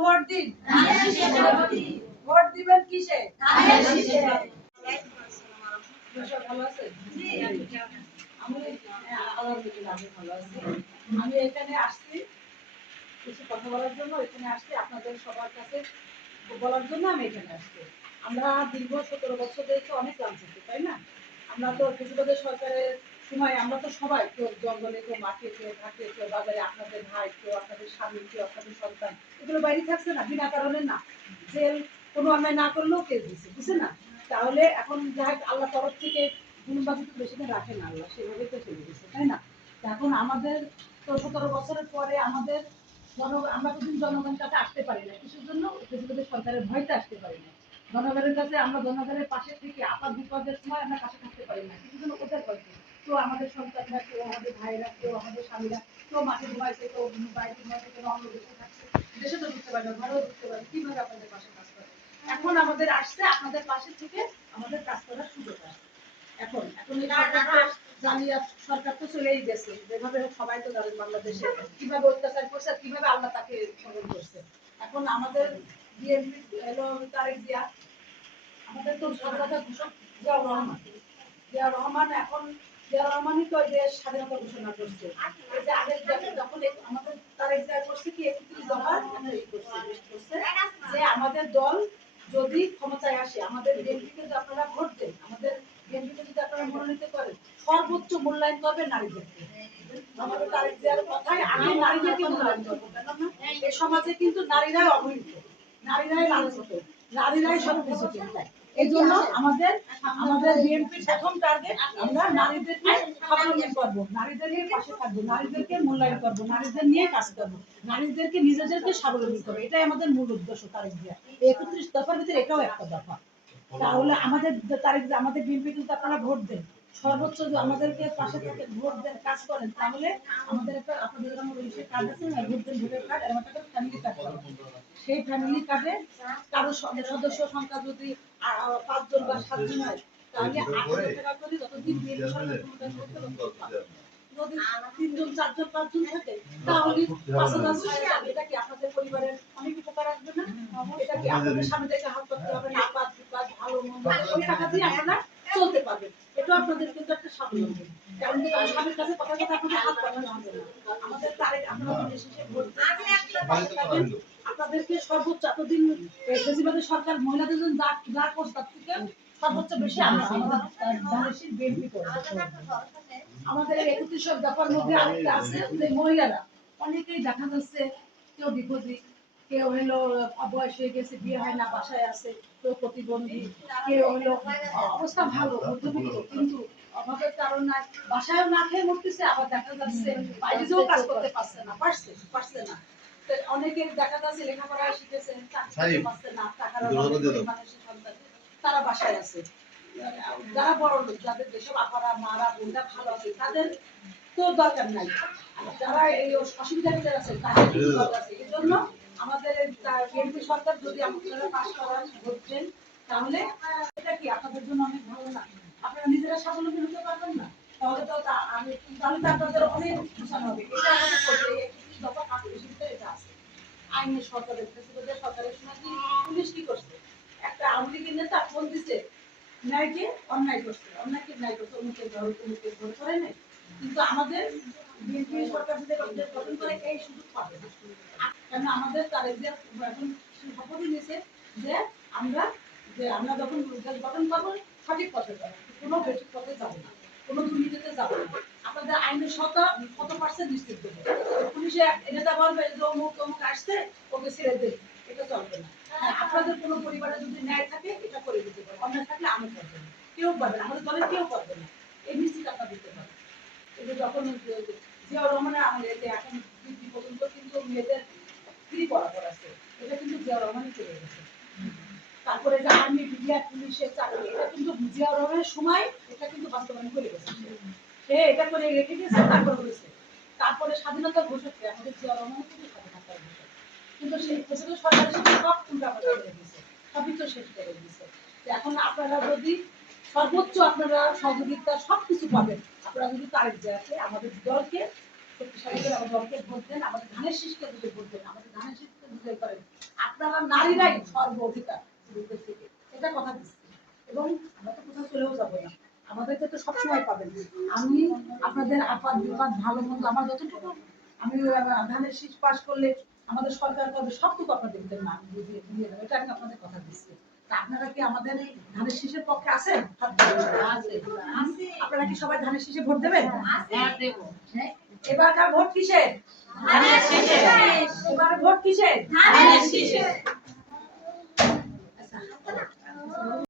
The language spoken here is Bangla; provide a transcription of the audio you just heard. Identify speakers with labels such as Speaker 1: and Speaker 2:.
Speaker 1: ভোট দিন।
Speaker 2: ভোট
Speaker 1: দিবেন কিসে? আমি এখানে আসছি কিছু কথা বলার জন্য এখানে আসছি আপনাদের সবার কাছে বলার জন্য আমি এখানে আসছি। আমরা দীর্ঘ সতেরো বছর ধরে তো অনেক লাঞ্ছিত তাই না? আমরা তো কৃষিবাদের সরকারের সময় আমরা তো সবাই কেউ জঙ্গলে কেউ মাঠে কেউ ঘাটে কেউ বাজারে, আপনাদের ভাই কেউ আপনাদের স্বামী কেউ আপনাদের সন্তান, এগুলো বাইরে থাকছে না, বিনা কারণে না। জেল কোনো অন্যায় না করলেও কেস দিচ্ছে বুঝছে না? তাহলে এখন যাই আল্লাহ তরফ থেকে গুণবাজি তো বেশি দিন রাখে না, আল্লাহ সেভাবে তো চলে গেছে, তাই না? এখন আমাদের তো সতেরো বছরের পরে আমাদের জন, আমরা তো জনগণের কাছে আসতে পারি না কিছুর জন্য? প্রেসিডেন্টের সরকারের ভয়তে আসতে পারি না। জনগণের কাছে, আমরা জনগণের পাশে থেকে আপাত বিপদের সময় আমরা পাশে থাকতে পারি না কিছু জন্য ওদের ভয়তে কেউ আমাদের সন্তানরা কেউ আমাদের ভাইরা কেউ আমাদের স্বামীরা কেউ মাঠে ঘুমাইছে কেউ বাইরে ঘুমাইছে কেউ অন্য দেশে থাকছে দেশে তো ঢুকতে পারে না ঘরেও ঢুকতে পারে কীভাবে আপনাদের পাশে কাজ করে? এখন আমাদের আসছে আপনাদের পাশে থেকে আমাদের কাজ করার সুযোগ আছে এখন এখন সরকার সরকার তো চলেই গেছে যেভাবে সবাই তো জানেন বাংলাদেশে কীভাবে অত্যাচার করছে আর কীভাবে আল্লাহ তাকে স্মরণ করছে। এখন আমাদের বিএনপি হলো তারেক জিয়া আমাদের তো ঘোষক জিয়াউর রহমান। জিয়াউর রহমান এখন আমাদের দল যদি ক্ষমতায় আসে, আমাদের যদি আপনারা ভোট দেন, আমাদের যদি আপনারা মনোনীত করেন, সর্বোচ্চ মূল্যায়ন করবে মূল্যায়ন করব কেননা সমাজে কিন্তু নারীরাই অবহেলিত, নারীরাই লাঞ্ছিত, নারীরাই সব কিছু চিন্তায়। আমাদের আমাদের বিএনপির প্রথম টার্গেট আমরা নারীদেরকে স্বাবলম্বী নারীদের নিয়ে পাশে থাকব, নারীদেরকে মূল্যায়ন করব, নারীদের নিয়ে কাজ করব, নারীদেরকে নিজেদেরকে স্বাবলম্বী করব। এটাই আমাদের মূল উদ্দেশ্য তারিখ দিয়ে একত্রিশ দফার ভিতরে এটাও একটা দফা। তাহলে আমাদের তারিখ আমাদের বিএনপি কিন্তু আপনারা ভোট দেন সর্বোচ্চ আমাদেরকে পাশে থেকে ভোট দেন, কাজ করেন, তাহলে আমাদের একটা আপনাদের যেমন ইসে কার্ড আছে না ভোট দেন ভোটের কার্ড এরকম একটা ফ্যামিলি কার্ড সেই ফ্যামিলি কার্ডে কারও সদস্য সংখ্যা যদি পাঁচজন বা সাতজন হয় এটা কি আপনাদের পরিবারের অনেক উপকার করতে হবে ওই আপনারা চলতে পারবেন এটা আপনাদের কিন্তু একটা স্বাবলম্বী। কারণ স্বামীর কাছে কথা কথা আপনাদের হাত পাঠানো হবে আমাদের তারেক আপনারা আপনাদেরকে সর্বোচ্চ এতদিন সরকার মহিলাদের জন্য যা যা করছে তার থেকে সর্বোচ্চ বেশি আমরা আমাদের একত্রিশ দফার মধ্যে আরেকটা আছে যে মহিলারা অনেকেই দেখা যাচ্ছে কেউ ডিপোজিট কেউ হলো বয়স হয়ে গেছে বিয়ে হয় না বাসায় আছে কেউ প্রতিবন্ধী কেউ হলো অবস্থা ভালো মধ্যবিত্ত কিন্তু অভাবের কারণ নাই। বাসায়ও না খেয়ে মরতেছে আবার দেখা যাচ্ছে বাইরেও কাজ করতে পারছে না পারছে পারছে না। তো দেখা যাচ্ছে লেখাপড়া শিখেছে চাকরি পারছে না টাকার অভাবে গরিব মানুষের সন্তান তারা বাসায় আছে। যারা বড় লোক যাদের যেসব আপারা মারা বোনরা ভালো আছে তাদের তো দরকার নাই। যারা এই অসুবিধার ভিতরে আছে তাদের দরকার আছে। এই জন্য আমাদের বিএনপি সরকার যদি আপনারা পাশ করান হচ্ছেন তাহলে এটা কি আপনাদের জন্য অনেক ভালো না? আপনারা নিজেরা স্বাবলম্বী হতে পারবেন না? তাহলে তো আমি তাহলে তো আপনাদের অনেক বোঝানো হবে। এটা আমাদের করতে একত্রিশ দফা এটা আছে। আইনের সরকারের প্রেসিডেন্টের সরকারের সময় কি পুলিশ কি করছে? একটা আওয়ামী লীগের নেতা ফোন দিছে, ন্যায়কে অন্যায় করছে। অন্যায়কে ন্যায় করছে, অমুকের ঘর তমুকের ঘর করে নাই। কিন্তু আমাদের বিএনপি জিয়া এখন যে আমরা যে আমরা যখন গঠন করব সঠিক পথে কোনো বেঠিক পথে যাব না। কোনো দুর্নীতিতে যাব না। আপনাদের আইনের শত কত পার্সেন্ট নিশ্চিত দেবো পুলিশে নেতা বলবে যে অমুক অমুক আসছে ওকে ছেড়ে দেবে। এটা চলবে না। হ্যাঁ, আপনাদের কোনো পরিবারে যদি ন্যায় থাকে এটা করে দিতে পারে। অন্যায় থাকলে আমি করব না। কেউ পারবে না। আমাদের দলের কেউ পারবে না। এই নিশ্চিত আপনার দিতে পারে কিন্তু যখন রহমানের চলে গেছে। তারপরে আর্মি বিডিআর পুলিশের চাকরি, এটা কিন্তু জিয়াউর রহমানের সময়, এটা কিন্তু বাস্তবায়ন করে গেছে। সে এটা করে রেখে দিয়েছে, তারপর তারপরে স্বাধীনতা ঘোষককে আমাদের জিয়া রহমান কিন্তু স্বাধীনতা ঘোষক কিন্তু সেই ঘোষকের সরকারের সাথে সব সবই তো শেষ করে দিয়েছে। এখন আপনারা যদি সর্বোচ্চ আপনারা সহযোগিতা সব কিছু পাবেন আমাদের দলকে শক্তিশালী করে, আমাদের দলকে ভোট দেন, আমাদের ধানের শীষকে ভোট দেন, আমাদের ধানের শীষকে বিজয় করেন। আপনারা নারীরাই সর্ব অধিকার থেকে এটা কথা দিচ্ছি। এবং আমরা তো কোথাও চলেও যাব না। আমাদেরকে তো সবসময় পাবেন। আমি আপনাদের আপাত বিপাদ ভালো মন্দ আমার যতটুকু, আমি ধানের শীষ পাশ করলে আমাদের সরকার করবে, সবটুকু আপনাদের না বুঝিয়ে দেবো। এটা আমি আপনাদের কথা দিচ্ছি। আপনারা কি আমাদের ধানের শীষের পক্ষে আছেন? আপনারা কি সবাই ধানের শীষে ভোট দেবেন? হ্যাঁ, এবারকার ভোট
Speaker 2: কিসে
Speaker 1: এবার ভোট
Speaker 2: কিসে